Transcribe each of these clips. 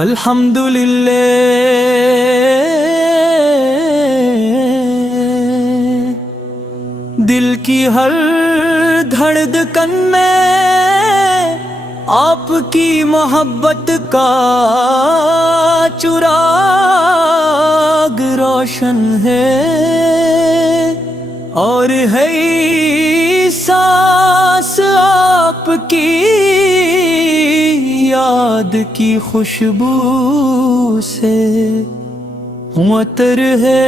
الحمدللہ دل کی ہر دھڑکن میں آپ کی محبت کا چراغ روشن ہے، اور ہے سانس آپ کی یاد کی خوشبو سے معطر ہے۔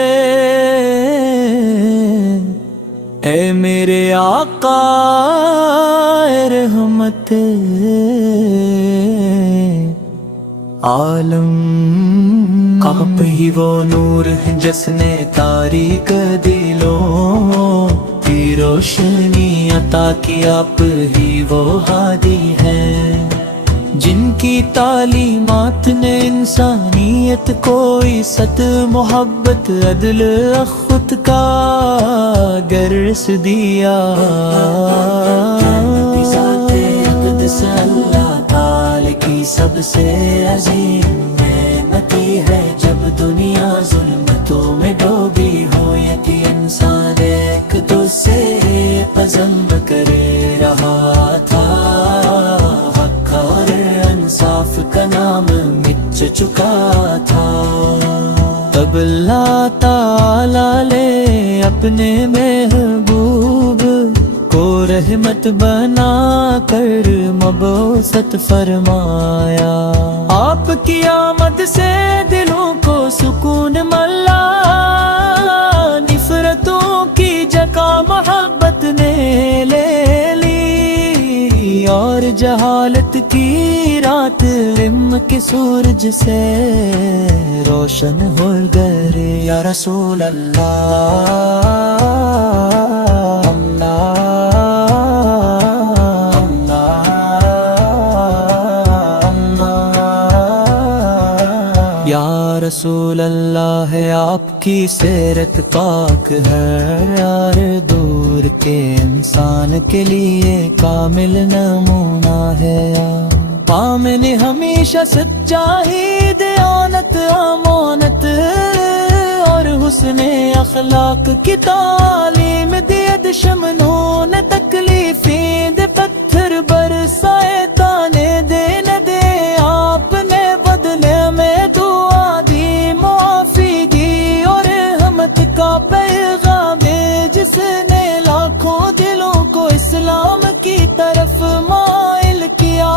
اے میرے آقا رحمت عالم، آپ ہی وہ نور ہے جس نے تاریک دلوں کی روشنی عطا کی، آپ ہی وہ ہادی ہیں جن کی تعلیمات نے انسانیت کو عزت، محبت، عدل، خود کا گرس دیا۔ ذات اقدس اللہ تعالی کی سب سے عظیم نعمتی ہے، جب دنیا ظلمتوں میں ڈوبی ہو، یکی انسان ایک دوسرے پسند کرے رہا تھا، انصاف کا نام مٹ چکا تھا۔ تب اللہ تعالی نے اپنے محبوب کو رحمت بنا کر مبعوث فرمایا۔ آپ کی آمد سے دلوں کو سکون ملا، نفرتوں کی جگہ محبت نے لے لی، اور جہالت کی رات علم کے سورج سے روشن ہو گئے۔ یا رسول یا رسول اللہ ہے آپ کی سیرت پاک ہے، یار دور کے انسان کے لیے کامل نمونہ ہے۔ پامن ہمیشہ سچائی، دیانت، امانت اور حسن اخلاق کی تعلیم دید، شمنون تکلیفیں دے پتھر برسائے، تانے دے نہ دے آپ نے بدلے میں دعا دی، معافی دی اور رحمت کا پیغام جس نے لاکھوں دلوں کو اسلام کی طرف مائل کیا۔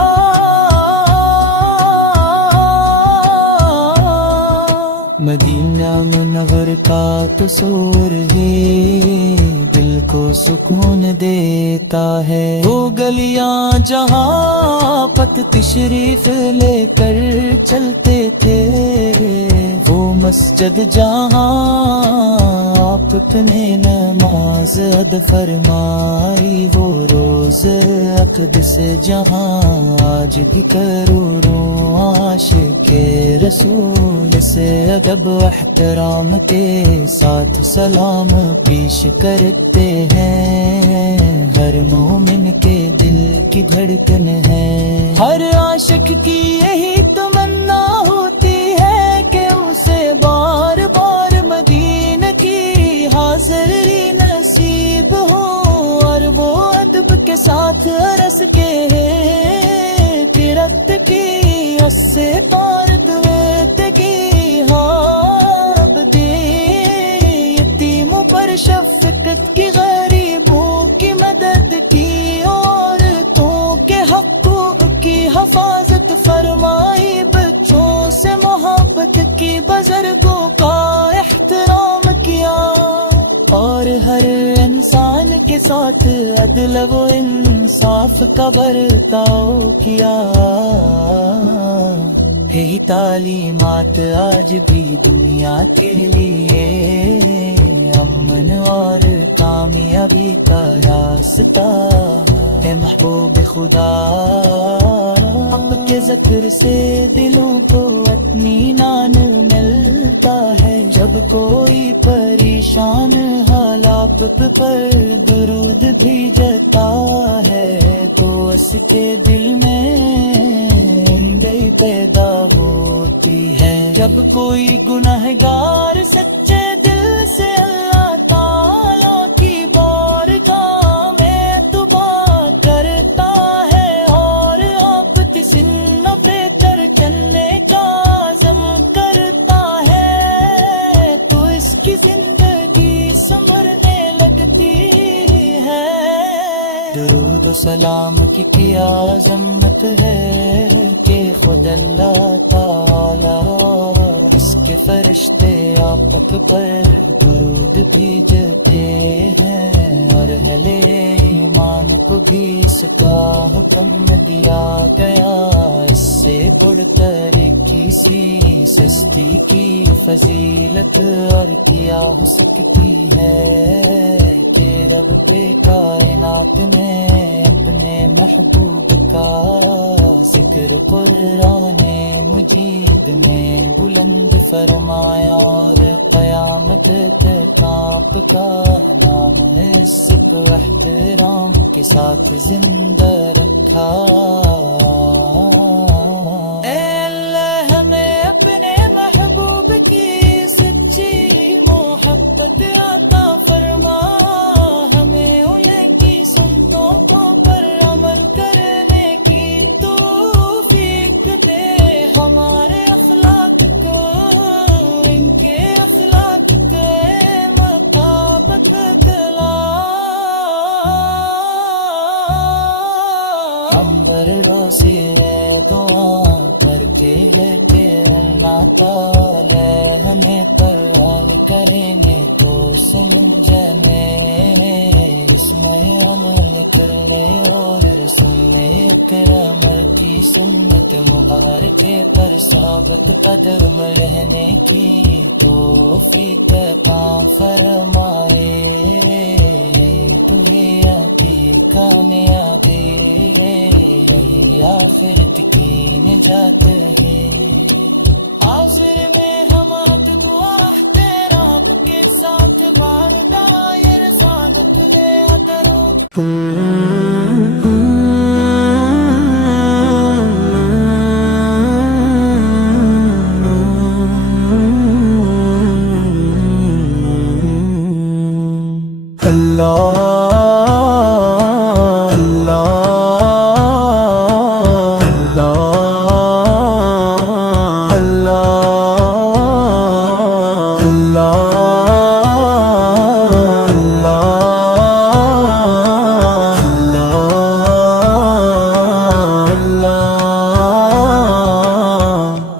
مدینہ منور کا تصور ہی دل کو سکون دیتا ہے، وہ گلیاں جہاں پت تشریف لے کر چلتے تھے، وہ مسجد جہاں آپ نے نماز ادا فرمائی، وہ روز اقدس جہاں آج بھی کروڑوں عاشق رسول سے ادب و احترام کے ساتھ سلام پیش کرتے ہیں۔ ہر مومن کے دل کی دھڑکن ہے، ہر عاشق کی یہی تمنا ہوتی ہے کہ اسے بار بار مدینہ کی حاضری نصیب ہو، اور وہ ادب کے ساتھ رس کے رت کی اس سے پار دویتگی ہاب دے، یتیموں پر شفقت کی، غریبوں کی مدد کی، عورتوں کے حقوق کی حفاظت فرمائی، بچوں سے محبت کی، بزرگوں کا احترام کیا، اور ہر انسان کے کے ساتھ عدل و انصاف کا برتاؤ کیا، یہی تعلیمات آج بھی دنیا کے لیے امن اور کامیابی کا راستہ ہے۔ محبوب خدا، آپ کے ذکر سے دلوں کو اطمینان ملتا ہے، جب کوئی پریشان حالات پر درود بھیجتا ہے تو اس کے دل میں امید پیدا ہوتی ہے۔ جب کوئی گنہگار سچے دل سے اللہ تعالیٰ کی بارگاہ میں توبہ کرتا ہے اور آپ کی سنت پہ کرنے کا عزم کرتا ہے تو اس کی زندگی سنورنے لگتی ہے۔ درود و سلام کی کیا عظمت ہے کہ خود اللہ تعالی اس کے فرشتے آپ پر درود بھیجتے ہیں، اور اہل ایمان کو بھی اس کا حکم دیا گیا۔ اس سے بڑھ کر کسی سستی کی فضیلت اور کیا ہو سکتی ہے کہ رب کائنات نے اپنے محبوب کا ذکر قرآن مجید میں بلند فرمایا، اور قیامت تک آپ کا نام عزت و احترام کے ساتھ زندہ رکھا۔ اے اللہ ہمیں اپنے محبوب کی سچی محبت عطا فرما، ہمیں ان کی سنتوں پر عمل کرنے کی توفیق دے، ہمارے اخلاق کو ان کے اخلاق کے مطابق بدلا۔ ہم روسی رہ دعا کرتے ہیں کہ اللہ تعالی ہمیں قرآن کرنے کو سمجھ جانے، اس میں عمل کرنے اور رسول اکرم کی سنت مبارک پر ثابت قدم رہنے کی توفیق عطا فرمائے۔ دنیا کی کامیابی یہی آخرت کی نجات ہے۔ آخر میں ہم کو احترام کے ساتھ باردار رسالت لے کرو۔ اللہ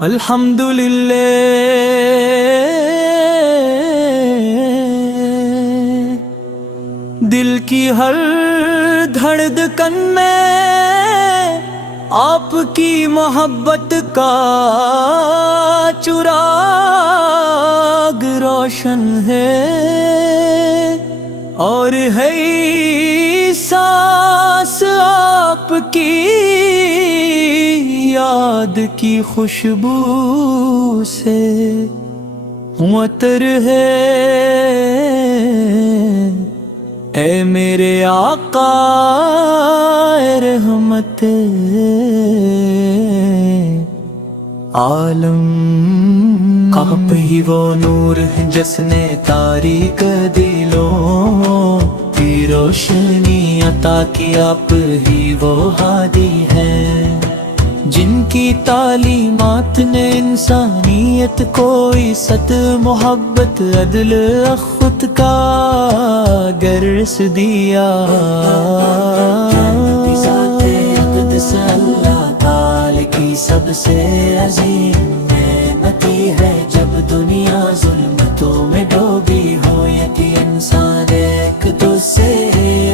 الحمدللہ، دل کی ہر دھڑکن میں آپ کی محبت کا چراغ روشن ہے، اور ہے سانس آپ کی یاد کی خوشبو سے معطر ہے۔ اے میرے آقا رحمت عالم، آپ ہی وہ نور ہے جس نے تاریک دلوں کی روشنی عطا کی، آپ ہی وہ ہادی ہیں جن کی تعلیمات نے انسانیت کو عزت محبت عدل اخوت کا گرس دیا۔ اللہ تعالی کی سب سے عظیم نعمتی ہے، جب دنیا ظلمتوں میں ڈوبی ہو، یکی انسان ایک دوسرے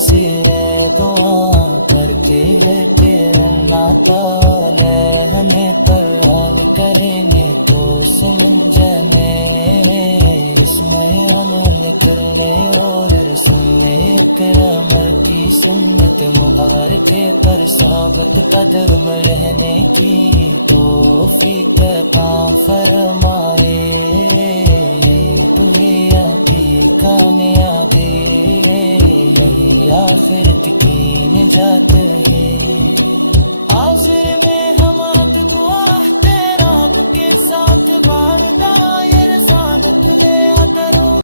سرے دعا کر کے ہے کہ اللہ تعالی ہمیں تیار کرنے کو سمجھنے اس میں عمل کرنے اور رسول کرم کی سنت مبارکے پر ثابت قدم رہنے کی توفیق عطا فرمائے تمہیں